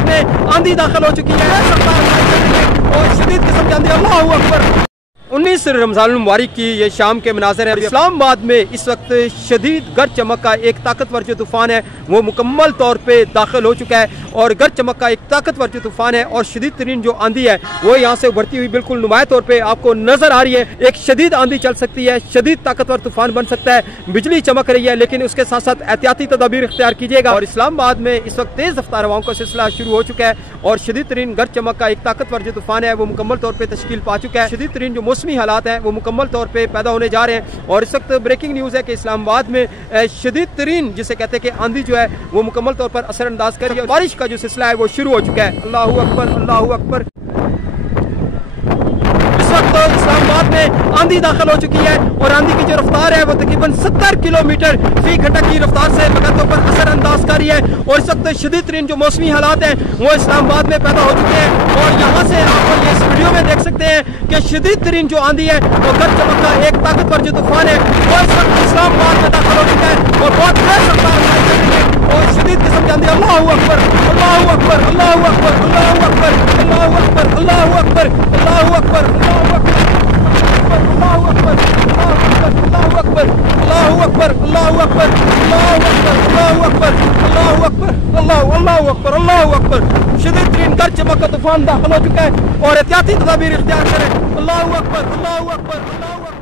इस्लामाबाद में आंधी दाखिल हो चुकी है और शदीद किस्म की आंधी। अल्लाहू अकबर। 19 रमज़ानुल मुबारक की ये शाम के मनाज़र हैं। इस्लामाबाद में इस वक्त शदीद गर्ज चमक का एक ताकतवर जो तूफ़ान है वो मुकम्मल तौर पे दाखिल हो चुका है और गर्ज चमक का एक ताकतवर जो तूफ़ान है और शदीद तरीन जो आंधी है वो यहाँ से उभरती हुई बिल्कुल नुमाया तौर पे आपको नजर आ रही है। एक शदीद आंधी चल सकती है, शदीद ताकतवर तूफ़ान बन सकता है, बिजली चमक रही है, लेकिन उसके साथ साथ एहतियाती तदाबीर इख्तियार कीजिएगा। और इस्लामाबाद में इस वक्त तेज़ रफ्तार हवाओं का सिलसिला शुरू हो चुका है और शदीद तरीन गर्ज चमक का एक ताकतवर जो तूफ़ान है वो मुकम्मल तौर पर तश्कील पा चुका है। शदीद तरीन जो मौसमी हालात हैं वो मुकम्मल तौर पे पैदा होने जा रहे हैं और इस वक्त ब्रेकिंग न्यूज़ है कि इस्लामाबाद में शदीद तरीन जिसे कहते हैं कि आंधी जो है वो मुकम्मल तौर पर असरअंदाज कर रही है। बारिश का जो सिलसिला है वो शुरू हो चुका है। अल्लाहू अकबर, अल्लाहू अकबर। इस वक्त तो इस्लामाबाद में आंधी दाखिल हो चुकी है और आंधी की जो रफ्तार है वो तकरीबन 70 किलोमीटर फी घंटा की रफ्तार से बगैर पर असरअंदाज कर रही है और इस वक्त शदीद तरीन जो मौसमी हालात हैं वो इस्लामाबाद में पैदा हो चुके हैं और यहाँ से आप ये इस वीडियो में देख सकते हैं कि शदीद तरीन जो आंधी है वो गर्ज चमक का एक ताकतवर जो तूफान है वो इस वक्त इस्लामाबाद में दाखिल हो चुका है और बहुत तेज रफ्तार और शदीद किस्म की आंधी। अल्लाहू अकबर, अल्लाहू अकबर, अल्लाहू अकबर, अल्लाहू अकबर, अल्लाहू अकबर, अल्लाहू अकबर, अल्लाहू अकबर, अल्लाहू अकबर, अल्लाहू अकबर, अल्लाहू अकबर, अल्लाहू अकबर, अल्लाहू अकबर, अल्लाहू अकबर, अल्लाहू अकबर, अल्लाहू अकबर, अल्लाहू अकबर। शदीद तरीन गर्ज चमक का तूफान दाखिल हो चुका है और एहतियाती तदाबीर इख्तियार करें। अल्लाहू अकबर, अल्लाहू अकबर, अल्लाहू अकबर।